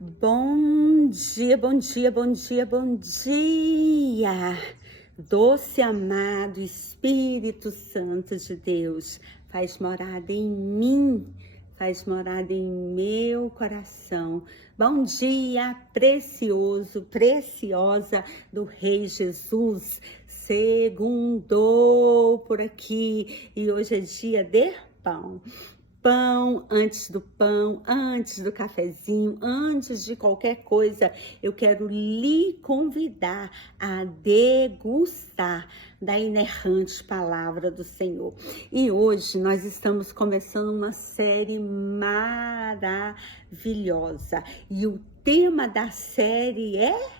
Bom dia, bom dia, bom dia, bom dia! Doce amado Espírito Santo de Deus, faz morada em mim, faz morada em meu coração. Bom dia, precioso, preciosa do Rei Jesus. Segundou por aqui e hoje é dia de pão. Pão, antes do cafezinho, antes de qualquer coisa, eu quero lhe convidar a degustar da inerrante palavra do Senhor. E hoje nós estamos começando uma série maravilhosa. E o tema da série é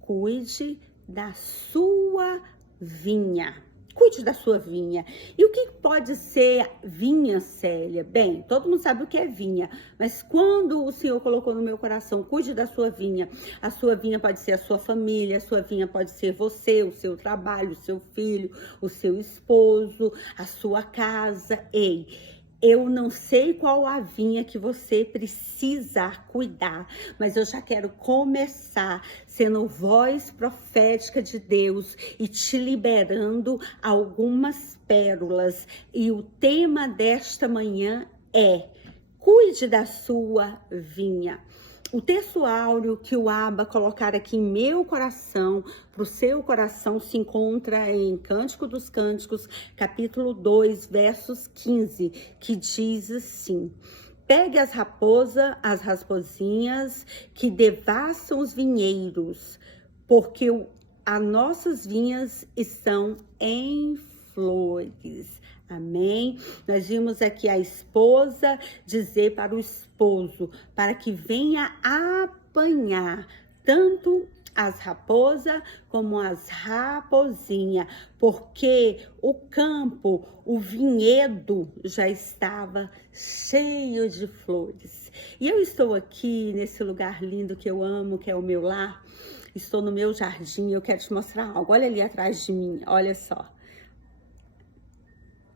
Cuide da sua vinha. Cuide da sua vinha. E o que pode ser vinha, Célia? Bem, todo mundo sabe o que é vinha, mas quando o Senhor colocou no meu coração, cuide da sua vinha. A sua vinha pode ser a sua família, a sua vinha pode ser você, o seu trabalho, o seu filho, o seu esposo, a sua casa. Ei, eu não sei qual a vinha que você precisa cuidar, mas eu já quero começar sendo voz profética de Deus e te liberando algumas pérolas. E o tema desta manhã é: cuide da sua vinha. O texto áureo que o Abba colocar aqui em meu coração, para o seu coração, se encontra em Cântico dos Cânticos, capítulo 2, versos 15, que diz assim: pegue as raposinhas que devassam os vinheiros, porque as nossas vinhas estão em flores. Amém? Nós vimos aqui a esposa dizer para o esposo, para que venha apanhar tanto as raposas como as raposinhas, porque o campo, o vinhedo já estava cheio de flores. E eu estou aqui nesse lugar lindo que eu amo, que é o meu lar. Estou no meu jardim, eu quero te mostrar algo. Olha ali atrás de mim, olha só.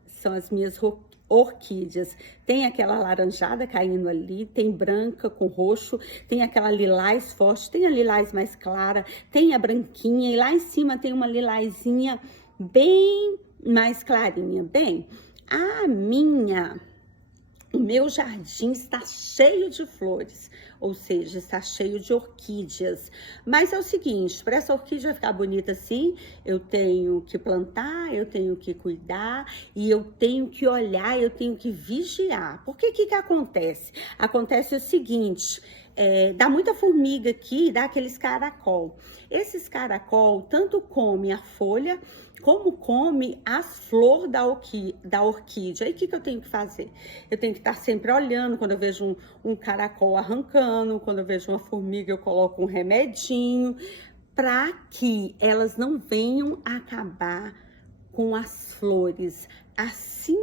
São as minhas orquídeas. Tem aquela laranjada caindo ali, tem branca com roxo, tem aquela lilás forte, tem a lilás mais clara, tem a branquinha e lá em cima tem uma lilazinha bem mais clarinha. Bem, o meu jardim está cheio de flores, ou seja, está cheio de orquídeas. Mas é o seguinte, para essa orquídea ficar bonita assim, eu tenho que plantar, eu tenho que cuidar e eu tenho que olhar, eu tenho que vigiar. Porque o que acontece? Acontece o seguinte: dá muita formiga aqui, dá aqueles caracol. Esses caracol tanto come a folha como come as flores da orquídea. Aí o que eu tenho que fazer? Eu tenho que estar sempre olhando. Quando eu vejo um caracol arrancando, quando eu vejo uma formiga, eu coloco um remedinho para que elas não venham acabar com as flores. Assim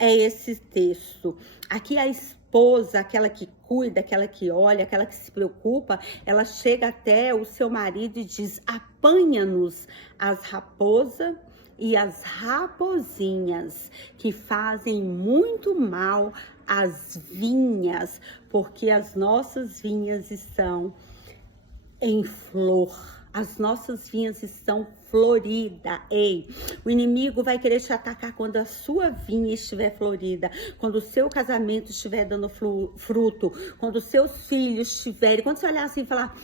é esse texto. Aqui a esposa, aquela que cuida, aquela que olha, aquela que se preocupa, ela chega até o seu marido e diz: apanha-nos as raposas e as raposinhas que fazem muito mal às vinhas, porque as nossas vinhas estão em flor. As nossas vinhas estão floridas. Ei, o inimigo vai querer te atacar quando a sua vinha estiver florida, quando o seu casamento estiver dando fruto, quando os seus filhos estiverem, quando você olhar assim e falar: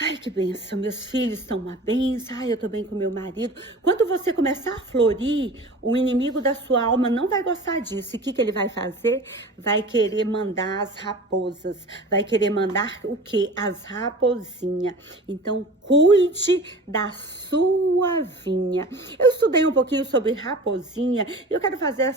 ai, que bênção, meus filhos são uma bênção, ai, eu tô bem com meu marido. Quando você começar a florir, o inimigo da sua alma não vai gostar disso. E o que ele vai fazer? Vai querer mandar as raposas, vai querer mandar o quê? As raposinhas. Então, cuide da sua vinha. Eu estudei um pouquinho sobre raposinha e eu quero fazer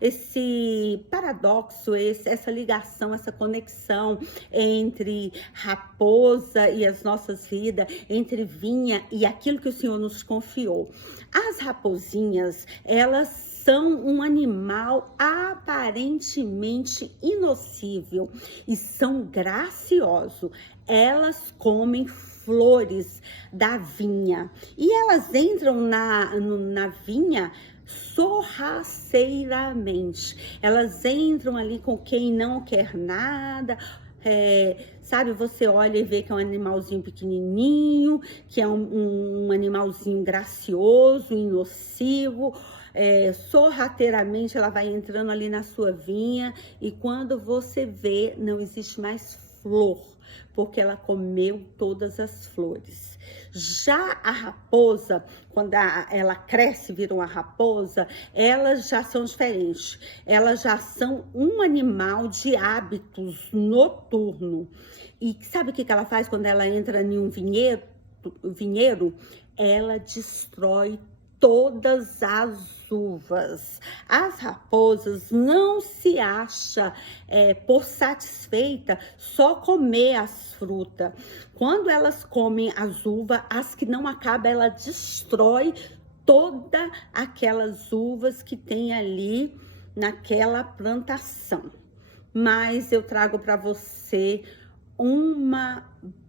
esse paradoxo, essa ligação, essa conexão entre raposa e as nossas vidas, entre vinha e aquilo que o Senhor nos confiou. As raposinhas, elas são um animal aparentemente inocível e são graciosos. Elas comem flores da vinha e elas entram na vinha sorraceiramente. Elas entram ali com quem não quer nada. sabe, você olha e vê que é um animalzinho pequenininho, que é um animalzinho gracioso, inocivo, sorrateiramente ela vai entrando ali na sua vinha e quando você vê, não existe mais flor, porque ela comeu todas as flores. Já a raposa, quando ela cresce, vira uma raposa, elas já são diferentes. Elas já são um animal de hábitos noturno. E sabe o que ela faz quando ela entra em um vinheiro? Ela destrói todas as uvas. As raposas não se acham por satisfeita só comer as frutas. Quando elas comem as uvas, as que não acabam, ela destrói todas aquelas uvas que tem ali naquela plantação. Mas eu trago para você uma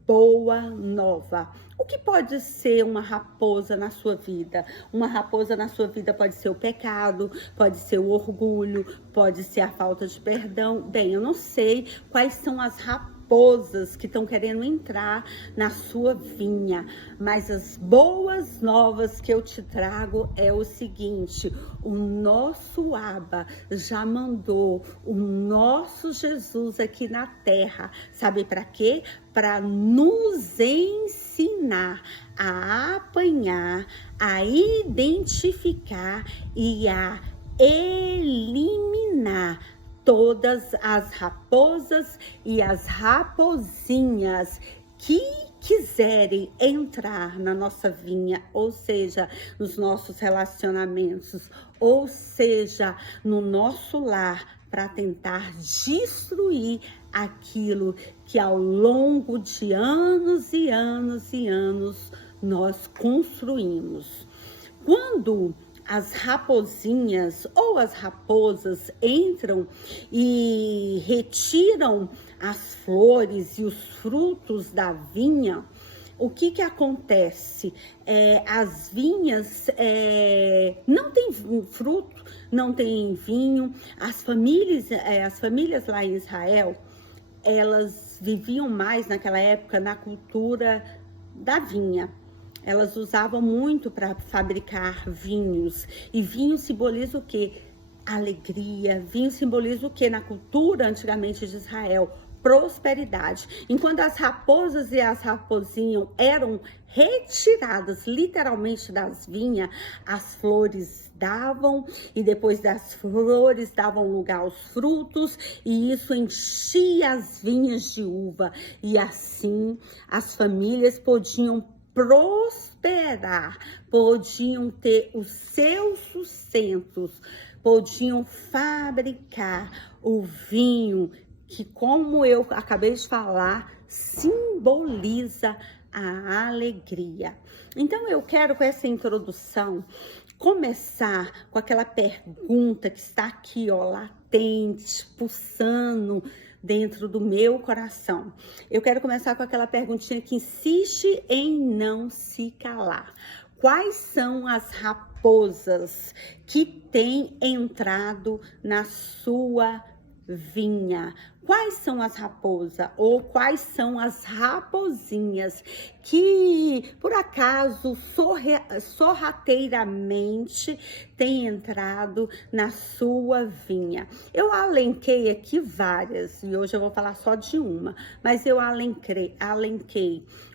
boa nova. O que pode ser uma raposa na sua vida? Uma raposa na sua vida pode ser o pecado, pode ser o orgulho, pode ser a falta de perdão. Bem, eu não sei quais são as raposas que estão querendo entrar na sua vinha, mas as boas novas que eu te trago é o seguinte: o nosso Abba já mandou o nosso Jesus aqui na terra. Sabe para quê? Para nos ensinar a apanhar, a identificar e a eliminar todas as raposas e as raposinhas que quiserem entrar na nossa vinha, ou seja, nos nossos relacionamentos, ou seja, no nosso lar, para tentar destruir aquilo que ao longo de anos e anos e anos nós construímos. Quando as raposinhas ou as raposas entram e retiram as flores e os frutos da vinha, o que acontece? As vinhas não tem fruto, não tem vinho. As famílias lá em Israel, elas viviam mais naquela época na cultura da vinha. Elas usavam muito para fabricar vinhos. E vinho simboliza o quê? Alegria. Vinho simboliza o quê na cultura antigamente de Israel? Prosperidade. Enquanto as raposas e as raposinhas eram retiradas literalmente das vinhas, as flores davam e depois das flores davam lugar aos frutos e isso enchia as vinhas de uva e assim as famílias podiam prosperar, podiam ter os seus sustentos, podiam fabricar o vinho que, como eu acabei de falar, simboliza a alegria. Então eu quero com essa introdução começar com aquela pergunta que está aqui, ó, latente, pulsando dentro do meu coração. Eu quero começar com aquela perguntinha que insiste em não se calar. Quais são as raposas que têm entrado na sua vinha? Quais são as raposas ou quais são as raposinhas que, por acaso, sorrateiramente têm entrado na sua vinha? Eu alenquei aqui várias e hoje eu vou falar só de uma, mas eu alenquei.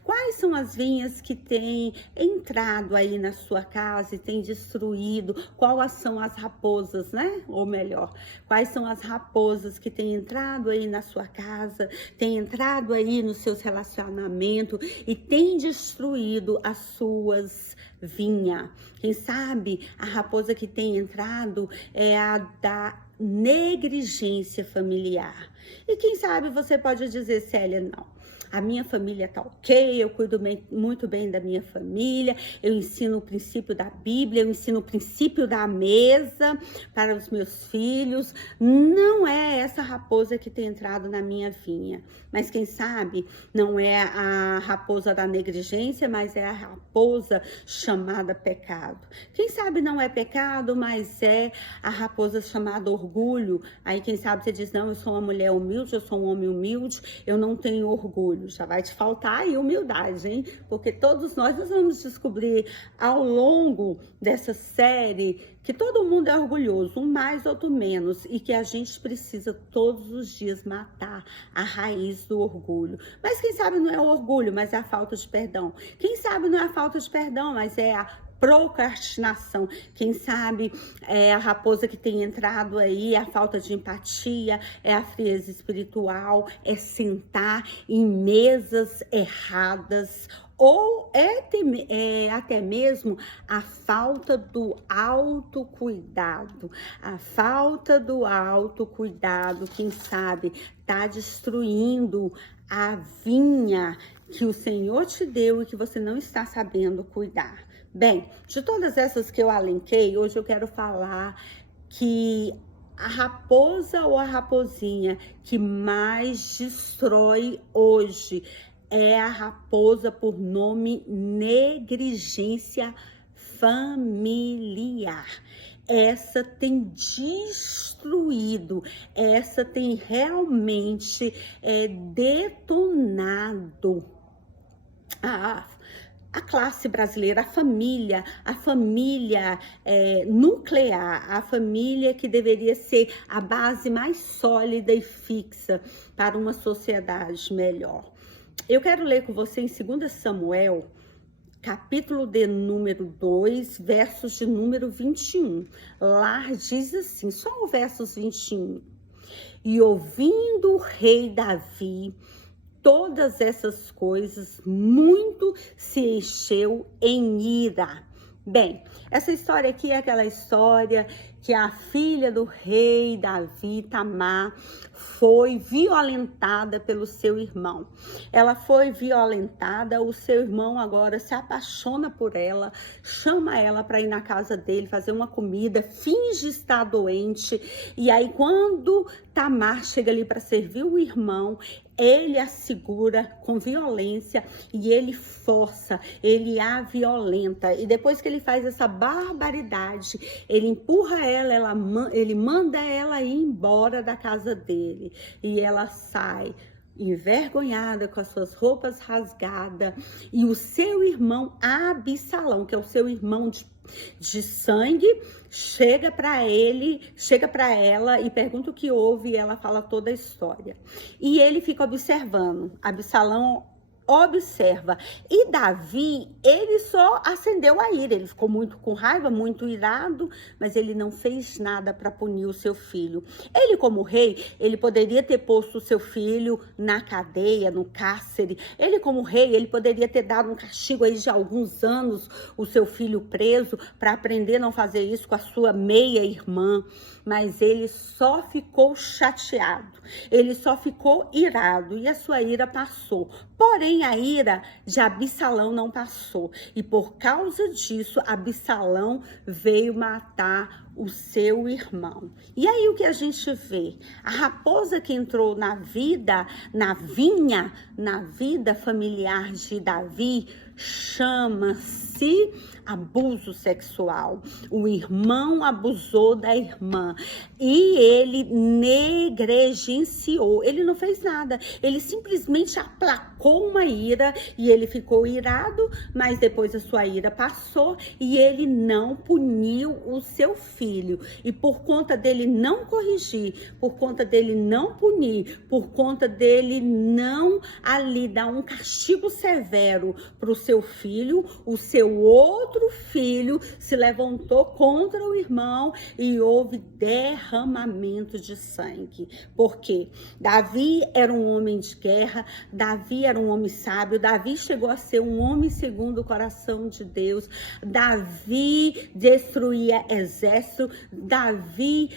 Quais são as vinhas que têm entrado aí na sua casa e têm destruído? Quais são as raposas, né? Ou melhor, quais são as raposas que têm entrado aí na sua casa, têm entrado aí nos seus relacionamentos e têm destruído as suas vinhas? Quem sabe a raposa que tem entrado é a da negligência familiar. E quem sabe você pode dizer, Célia, não. a minha família tá ok, eu cuido muito bem da minha família, eu ensino o princípio da Bíblia, eu ensino o princípio da mesa para os meus filhos. Não é essa raposa que tem entrado na minha vinha, mas quem sabe não é a raposa da negligência, mas é a raposa chamada pecado. Quem sabe não é pecado, mas é a raposa chamada orgulho. Aí quem sabe você diz, não, eu sou uma mulher humilde, eu sou um homem humilde, eu não tenho orgulho. Já vai te faltar aí humildade, hein? Porque todos nós vamos descobrir ao longo dessa série que todo mundo é orgulhoso, um mais, outro menos, e que a gente precisa todos os dias matar a raiz do orgulho. Mas quem sabe não é o orgulho, mas é a falta de perdão. Quem sabe não é a falta de perdão, mas é a procrastinação. Quem sabe é a raposa que tem entrado aí, é a falta de empatia, é a frieza espiritual, é sentar em mesas erradas, ou até mesmo a falta do autocuidado. A falta do autocuidado, quem sabe, está destruindo a vinha que o Senhor te deu e que você não está sabendo cuidar. Bem, de todas essas que eu alenquei, hoje eu quero falar que a raposa ou a raposinha que mais destrói hoje é a raposa por nome negligência familiar. Essa tem destruído, essa tem realmente detonado a classe brasileira, a família nuclear, a família que deveria ser a base mais sólida e fixa para uma sociedade melhor. Eu quero ler com você em 2 Samuel, capítulo de número 2, versos de número 21. Lá diz assim, só o versos 21. E ouvindo o rei Davi todas essas coisas, muito se encheu em ira. Bem, essa história aqui é aquela história que a filha do rei Davi, Tamar, foi violentada pelo seu irmão. Ela foi violentada, o seu irmão agora se apaixona por ela, chama ela para ir na casa dele, fazer uma comida, finge estar doente. E aí quando Tamar chega ali para servir o irmão, ele a segura com violência e ele força, ele a violenta. E depois que ele faz essa barbaridade, ele empurra ela, ele manda ela ir embora da casa dele. E ela sai envergonhada, com as suas roupas rasgadas. E o seu irmão Absalão, que é o seu irmão de sangue, chega para ela e pergunta o que houve, e ela fala toda a história. E ele fica observando. Absalão observa. E Davi, ele só acendeu a ira. Ele ficou muito com raiva, muito irado, mas ele não fez nada para punir o seu filho. Ele, como rei, ele poderia ter posto o seu filho na cadeia, no cárcere. Ele, como rei, ele poderia ter dado um castigo aí de alguns anos, o seu filho preso, para aprender a não fazer isso com a sua meia-irmã. Mas ele só ficou chateado, ele só ficou irado e a sua ira passou. Porém, a ira de Absalão não passou. E por causa disso, Absalão veio matar o seu irmão. E aí o que a gente vê? A raposa que entrou na vida familiar de Davi, chama-se abuso sexual. O irmão abusou da irmã e ele negligenciou. Ele não fez nada. Ele simplesmente aplacou uma ira e ele ficou irado, mas depois a sua ira passou e ele não puniu o seu filho. E por conta dele não corrigir, por conta dele não punir, por conta dele não ali dar um castigo severo para o seu filho, o seu outro filho se levantou contra o irmão e houve derramamento de sangue. Por quê? Davi era um homem de guerra, Davi era um homem sábio, Davi chegou a ser um homem segundo o coração de Deus, Davi destruía exército, Davi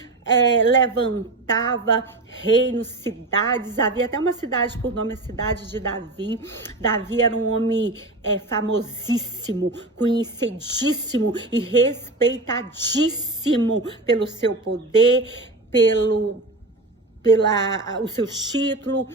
levantava reinos, cidades. Havia até uma cidade por nome, a cidade de Davi. Davi era um homem famosíssimo, conhecidíssimo e respeitadíssimo pelo seu poder, o seu título,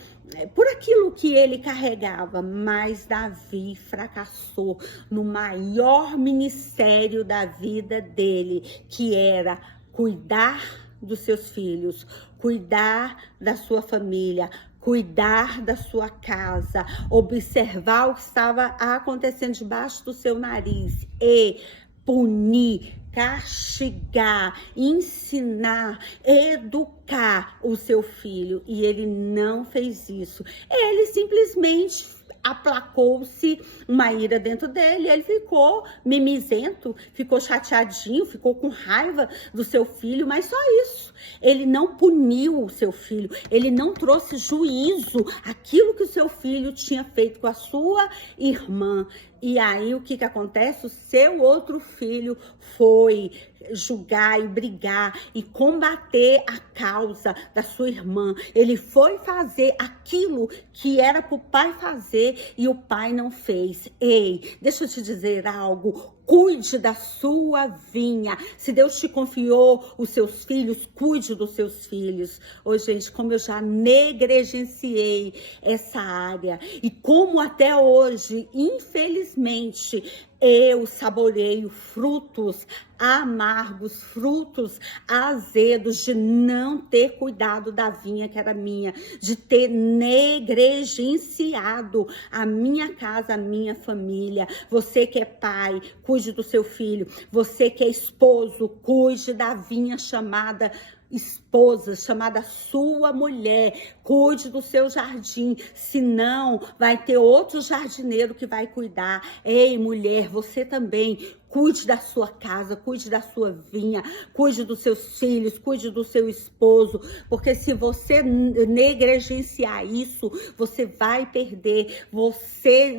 por aquilo que ele carregava. Mas Davi fracassou no maior ministério da vida dele, que era cuidar dos seus filhos, cuidar da sua família, cuidar da sua casa, observar o que estava acontecendo debaixo do seu nariz e punir, castigar, ensinar, educar o seu filho. E ele não fez isso. Ele simplesmente aplacou-se uma ira dentro dele, ele ficou mimizento, ficou chateadinho, ficou com raiva do seu filho, mas só isso. Ele não puniu o seu filho, ele não trouxe juízo àquilo que o seu filho tinha feito com a sua irmã. E aí o que acontece? O seu outro filho foi julgar e brigar e combater a causa da sua irmã. Ele foi fazer aquilo que era para o pai fazer e o pai não fez. Ei, deixa eu te dizer algo. Cuide da sua vinha. Se Deus te confiou os seus filhos, cuide dos seus filhos. Ô, gente, como eu já negligenciei essa área e como até hoje, infelizmente, eu saboreio frutos amargos, frutos azedos de não ter cuidado da vinha que era minha, de ter negligenciado a minha casa, a minha família. Você que é pai, cuide do seu filho. Você que é esposo, cuide da vinha chamada esposa, chamada sua mulher. Cuide do seu jardim, senão vai ter outro jardineiro que vai cuidar. Ei, mulher, você também cuide da sua casa, cuide da sua vinha, cuide dos seus filhos, cuide do seu esposo, porque se você negligenciar isso, você vai perder, você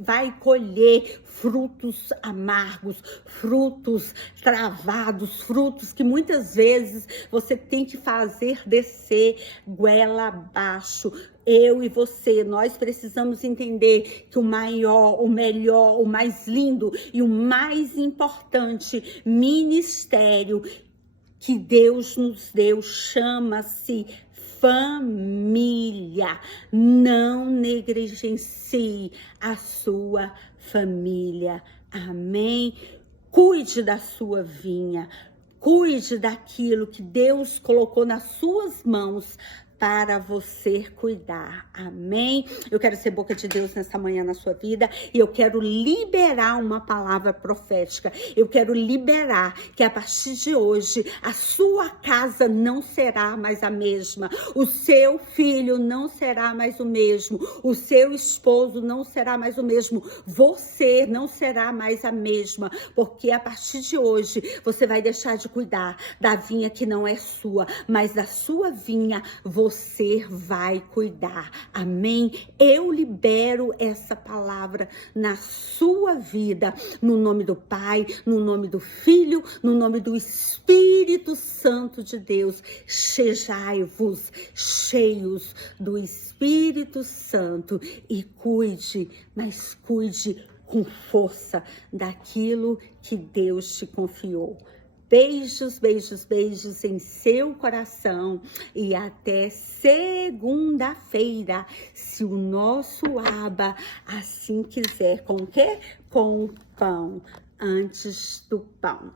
vai colher frutos amargos, frutos travados, frutos que muitas vezes você tem que fazer descer goela abaixo. Eu e você, nós precisamos entender que o maior, o melhor, o mais lindo e o mais importante ministério que Deus nos deu chama-se família. Não negligencie a sua família. Amém? Cuide da sua vinha. Cuide daquilo que Deus colocou nas suas mãos para você cuidar. Amém? Eu quero ser boca de Deus nessa manhã na sua vida e eu quero liberar uma palavra profética. Eu quero liberar que a partir de hoje a sua casa não será mais a mesma. O seu filho não será mais o mesmo. O seu esposo não será mais o mesmo. Você não será mais a mesma, porque a partir de hoje você vai deixar de cuidar da vinha que não é sua, mas da sua vinha você vai cuidar. Amém? Eu libero essa palavra na sua vida, no nome do Pai, no nome do Filho, no nome do Espírito Santo de Deus. Sejai-vos cheios do Espírito Santo e cuide, mas cuide com força daquilo que Deus te confiou. Beijos, beijos, beijos em seu coração e até segunda-feira, se o nosso Abba assim quiser. Com o quê? Com o pão, antes do pão.